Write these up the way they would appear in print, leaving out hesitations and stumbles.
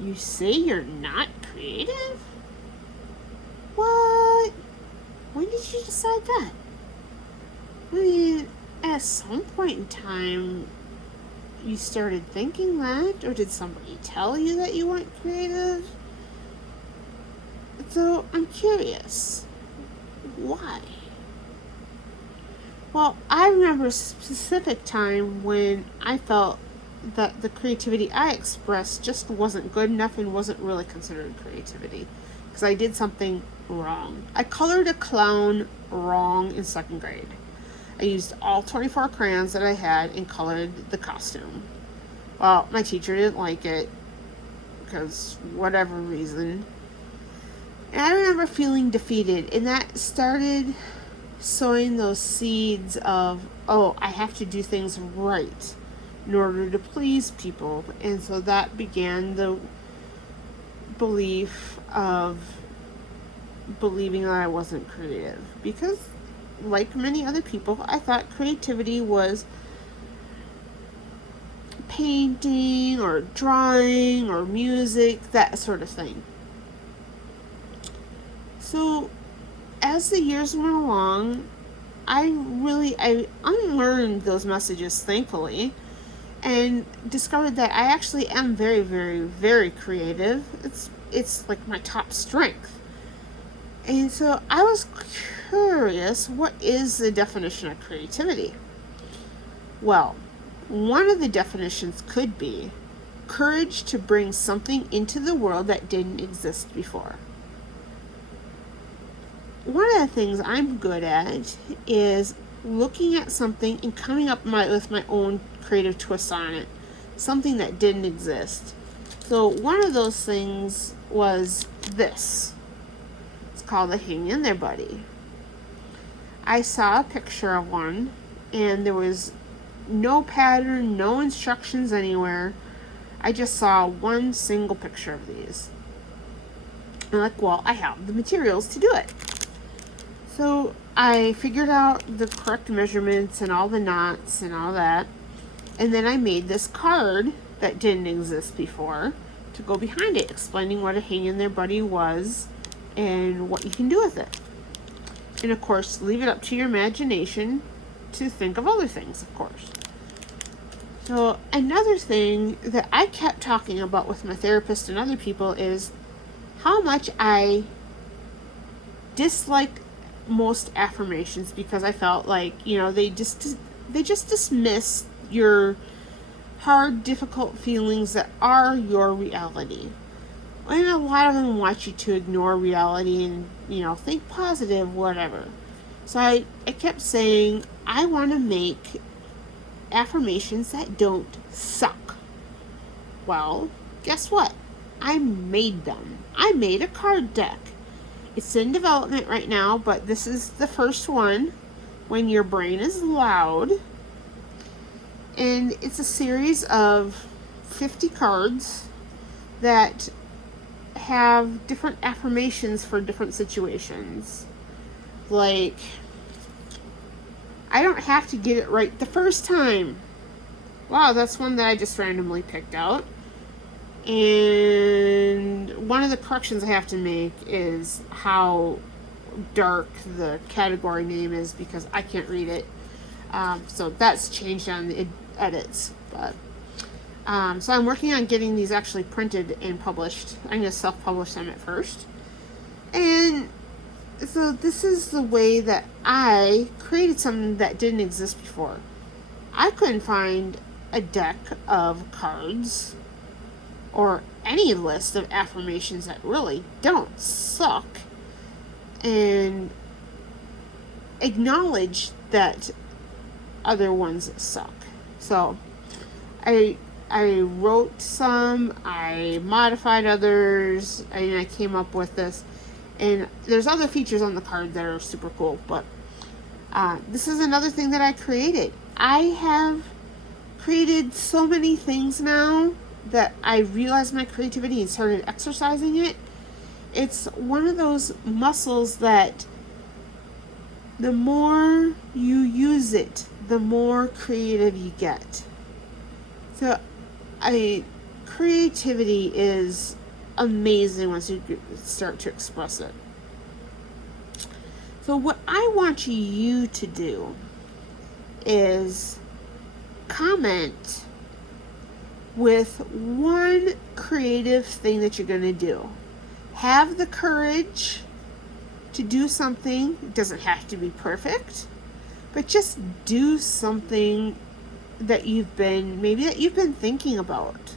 You say you're not creative? What? When did you decide that? I mean, at some point in time, you started thinking that, or did somebody tell you that you weren't creative? So I'm curious, why? Well, I remember a specific time when I felt that the creativity I expressed just wasn't good enough and wasn't really considered creativity because I did something wrong. I colored a clown wrong in second grade. I used all 24 crayons that I had and colored the costume. Well, my teacher didn't like it because whatever reason. And I remember feeling defeated, and that started sowing those seeds of, oh, I have to do things right in order to please people. And so that began the belief of believing that I wasn't creative. Because, like many other people, I thought creativity was painting or drawing or music, that sort of thing. So, as the years went along, I unlearned those messages, thankfully, and discovered that I actually am very, very, very creative. It's like my top strength. And so I was curious, what is the definition of creativity? Well, one of the definitions could be courage to bring something into the world that didn't exist before. One of the things I'm good at is looking at something and coming up with my own creative twist on it, something that didn't exist. So one of those things was this. It's called a hang in there buddy. I saw a picture of one, and there was no pattern, no instructions anywhere. I just saw one single picture of these. I'm like, well, I have the materials to do it. So I figured out the correct measurements and all the knots and all that. And then I made this card that didn't exist before to go behind it, explaining what a hang in there buddy was and what you can do with it. And of course, leave it up to your imagination to think of other things, of course. So another thing that I kept talking about with my therapist and other people is how much I dislike most affirmations because I felt like, they just dismiss your hard, difficult feelings that are your reality. And a lot of them want you to ignore reality and, think positive, whatever. So I kept saying, I want to make affirmations that don't suck. Well, guess what? I made them. I made a card deck. It's in development right now, but this is the first one when your brain is loud. And it's a series of 50 cards that have different affirmations for different situations. Like, I don't have to get it right the first time. Wow, that's one that I just randomly picked out. And one of the corrections I have to make is how dark the category name is because I can't read it. So that's changed on the edits. But so I'm working on getting these actually printed and published. I'm going to self-publish them at first. And so this is the way that I created something that didn't exist before. I couldn't find a deck of cards or any list of affirmations that really don't suck and acknowledge that other ones suck. So I wrote some, I modified others, and I came up with this. And there's other features on the card that are super cool, but this is another thing that I created. I have created so many things now that I realized my creativity and started exercising it. It's one of those muscles that the more you use it, the more creative you get. So I creativity is amazing once you start to express it. So what I want you to do is comment with one creative thing that you're going to do. Have the courage to do something. It doesn't have to be perfect, but just do something that you've been thinking about.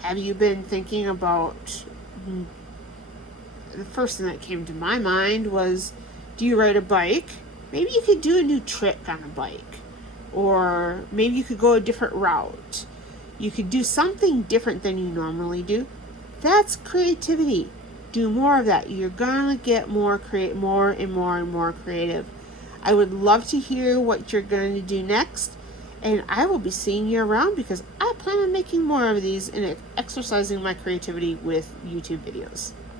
Have you been thinking about, the first thing that came to my mind was, do you ride a bike? Maybe you could do a new trick on a bike. Or maybe you could go a different route. You could do something different than you normally do. That's creativity. Do more of that. You're gonna get more and more and more creative. I would love to hear what you're going to do next, and I will be seeing you around because I plan on making more of these and exercising my creativity with YouTube videos.